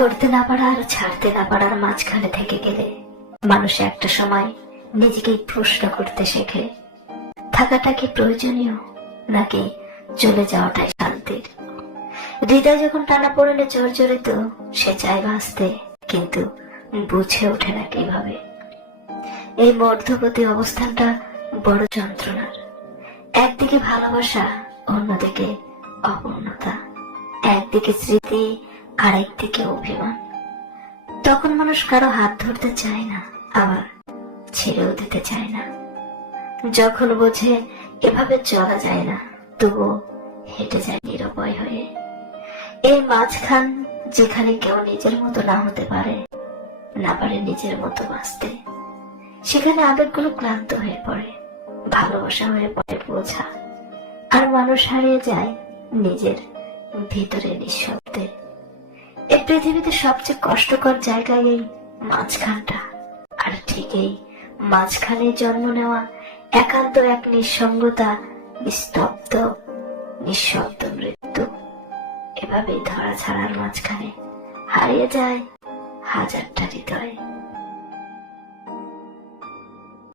ধরতে না পারা আর ছাড়তে না পারার মাঝখানে থেকে গেলে মানুষ একটা সময় নিজেকেই প্রশ্ন করতে শেখে, থাকাটা কি প্রয়োজনীয় নাকি চলে যাওয়াটাই শান্তির। হৃদয় যখন টানা পড়লে জর্জরিত, সে চায় বাঁচতে, কিন্তু বুঝে ওঠে না কিভাবে। এই মধ্যবর্তী অবস্থানটা বড় যন্ত্রণার। একদিকে ভালোবাসা, অন্যদিকে অপূর্ণতা, একদিকে স্মৃতি আর একদিকে অভিমান। তখন মানুষ কারো হাত ধরতে চায় না, আবার ছেড়েও দিতে চায় না। যখন বোঝে এভাবে চলা যায় না, তবুও হেঁটে যায় নিরুপায় হয়ে। এই মাঝখান, যেখানে কেউ নিজের মতো না হতে পারে, না পারে নিজের মতো বাঁচতে, সেখানে আবেগগুলো ক্লান্ত হয়ে পড়ে, ভালোবাসা হয়ে পড়ে বোঝা, আর মানুষ হারিয়ে যায় নিজের ভিতরে নিঃশব্দে। এই পৃথিবীতে সবচেয়ে কষ্টকর জায়গায় এই মাঝখানটা, আর ঠিক এই মাঝখানে জন্ম নেওয়া একান্ত এক নিঃসঙ্গতা, স্তব্ধ নিঃশব্দ মৃত্যু। এভাবেই ধরা ছাড়ার মাঝখানে হারিয়ে যায় হাজারটা হৃদয়।